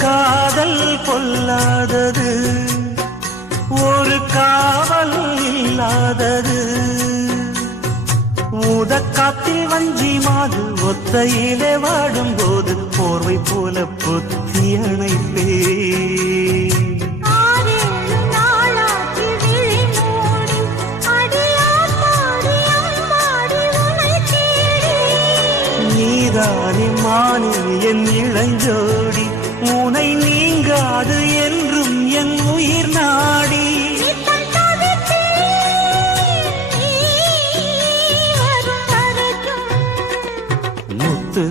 காதல் பொல்லாதது, ஒரு காவல் இல்லாதது. ஊதக்காத்தில் வஞ்சி மாது ஒத்தையிலே வாடும்போது போர்வை போல பொத்தி அணைப்பே. நீதானே மானே என் இளஞ்சோடி, உனை நீங்காது என்றும் என் உயிர் நாடி.